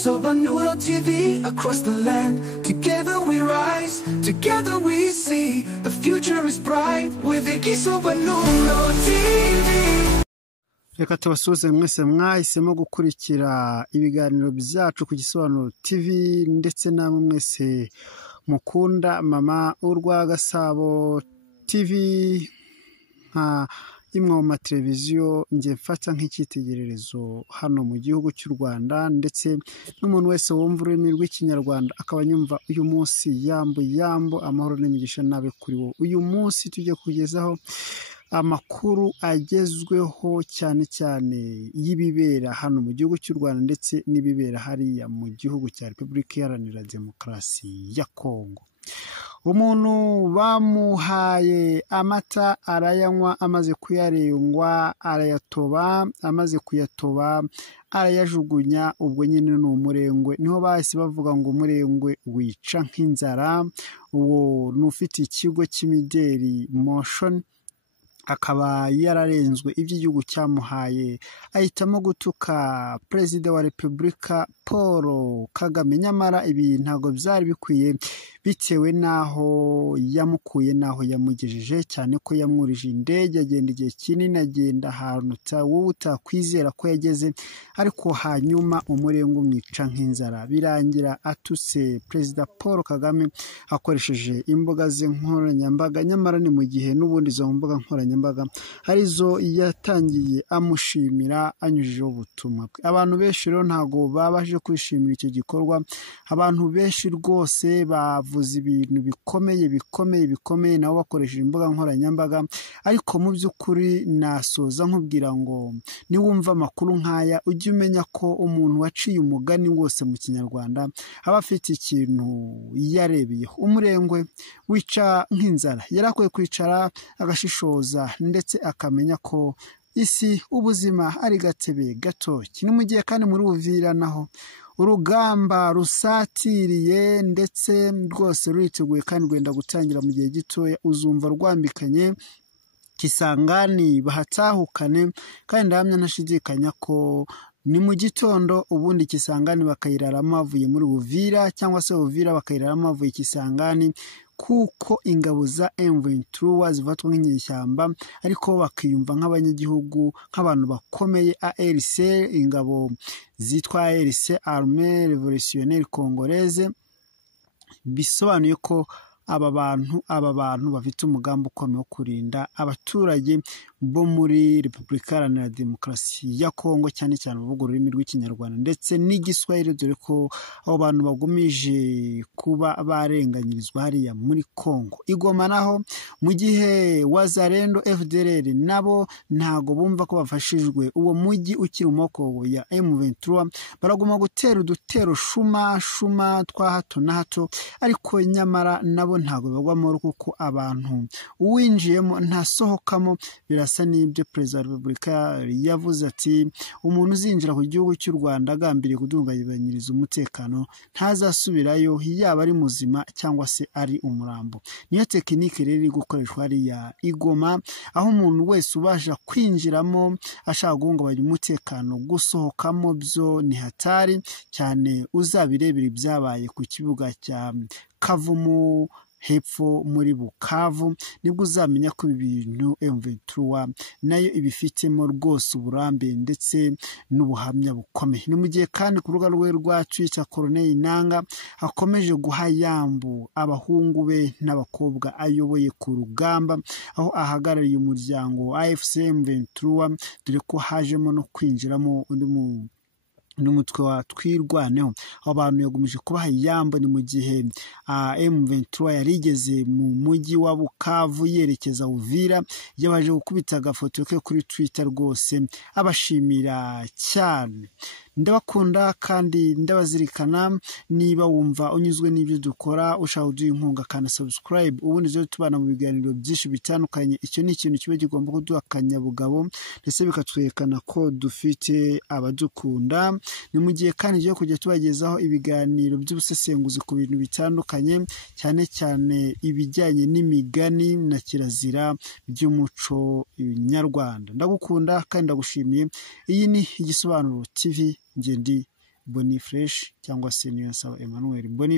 Igisobanuro TV across the land. Together we rise, together we see. The future is bright with Igisobanuro TV. Reka tubasuze mwese mwahisemo gukurikira ibiganiro byacu ku Gisobanuro TV ndetse namwe mwese mukunda mama urwa Gasabo TV nka imwe mu mateleviziyo nge mfata nk'icyitegererezo hano mu gihugu cy'u Rwanda, ndetse n'umuntu wese wumva ururimi rw'ikinyarwanda akaba nyumva uyu munsi yambo amahoro n'imigisha nabe kuri wo. Uyu munsi tujye kugezaho amakuru agezweho cyane y'ibibera hano mu gihugu cy'u Rwanda ndetse n'ibibera hariya mu gihugu cya Repubulika Iharanira Demokarasi ya Kongo. Umuntu bamuhaye amata arayanywa, amaze kuyarengwa arayatoba, amaze kuyatoba arayajugunya. Ubwo nyine ni umurengwe, niho bahise bavuga ngo umurengwe wica nk'inzara. Uwo n'ufite ikigo cy'imideli Motion akaba yararenzwe iby'igihugu cyamuhaye, ahitamo gutuka Perezida wa Repubulika Paul Kagame. Nyamara ibi ntabwo byari bikwiye bitewe n'aho yamukuye n'aho yamugejeje, cyane ko yamwurije indege agenda igihe kinini, agenda ahantu wowe utakwizera ko yageze, ariko hanyuma umurengwe umwica nk'inzara. Birangira atuse Perezida Paul Kagame akoresheje imbuga ze nkoranyambaga. Nyamara ni mu gihe n'ubundi izo mbuga nkoranyambaga arizo yatangiye amushimira anyujijeho ubutumwa bwe. Abantu benshi rero ntabwo babaje kwishimira icyo gikorwa. Abantu benshi rwose bavuze ibintu bikomeye nabo bakoresheje imbuga nkoranyambaga. Ariko mu by'ukuri nasoza nkubwira ngo niwumva amakuru nk'aya ujye umenya ko umuntu waciye umugani wose mu kinyarwanda aba afite ikintu yarebeyeho. Umurengwe wica nk'inzara. Yarakwiye kwicara agashishoza ndetse akamenya ko isi ubuzima ari gatebe gatoki. Ni mu gihe kandi muri Uvira naho urugamba rusatiriye ndetse rwose ruriteguye kandi rwenda gutangira mu gihe gitoya. Uzumva rwambikanye Kisangani bahatahukane, kandi ndahamya ntashidikanya ko ni mu gitondo ubundi Kisangani bakayiraramo bavuye muri Uvira, cyangwa se Uvira bakayiraramo bavuye Kisangani, kuko ingabo za M23 zifatwa nk'inyeshyamba ariko bakiyumva nk'abanyagihugu, nk'abantu bakomeye. ARC, ingabo zitwa ARC, Armée Révolutionnaire Congolaise, bisobanuye ko aba bantu bafite umugambi ukomeye wo kurinda abaturage bo muri Repubulika Iharanira Demokarasi ya Kongo, cyane bavuga ururimi rw'ikinyarwanda ndetse n'igiswahili, dore ko abo bantu bagumije kuba barenganyirizwa hariya muri Kongo. Igoma naho mu gihe Wazalendo FDLR nabo ntago bumva ko bafashijwe, uwo mujyi ukiri mu maboko ya M23 baraguma gutera udutero shuma twa hato na hato, ariko nyamara nabo ntago bagwamo, kuko abantu uwinjiyemo ntasohokamo. Birasa n'ibyo Perezida wa Repubulika yavuze ati umuntu uzinjira ku gihugu cy'u Rwanda agambiriye kudunganyiriza umutekano ntazasubirayo, yaba ari muzima cyangwa se ari umurambo. Niyo tekinike rero iri gukoreshwa hariya Igoma, aho umuntu wese ubasha kwinjiramo ashaka guhungabanya umutekano, gusohokamo byo ni hatari cyane. Uzabirebera ibyabaye ku kibuga cya Kavumu hepfo muri Bukavu, nibwo uzamenya ko ibintu M23 nayo ibifitemo rwose uburambe ndetse n'ubuhamya bukomeye. Ni mu gihe kandi ku rubuga rwe rwa Twitter Colonel Nanga akomeje guha yambu abahungu be n'abakobwa ayoboye ku rugamba, aho ahagarariye umuryango AFC M23, dore ko hajemo no kwinjiramo undi n'umutwe wa Twirwaneho. Abantu yagumije kubaha yambo. Ni mu gihe M23 yarigeze mu mujyi wa Bukavu yerekeza Uvira, yabaje gukubita agafoto ke kuri Twitter rwose abashimira cyane. Ndabakunda kandi ndabazirikana. Niba wumva unyuzwe n'ibyo dukora, ushaka uduha inkunga kandi subscribe, ubundi zo tubana mu biganiro byinshi bitandukanye. Icyo ni ikintu kiba gigomba kuduha akanyabugabo ndetse bikatwerekana ko dufite abadukunda. Ni mu gihe kandi cyo kujya tubagezaho ibiganiro by'ubusesenguzi ku bintu bitandukanye, cyane ibijyanye n'imigani na kirazira by'umuco nyarwanda. Ndagukunda kandi ndagushimiye. Iyi ni Igisobanuro TV. Ngendi Boni Fresh cyangwa se Niyonsaba Emmanuel. Boni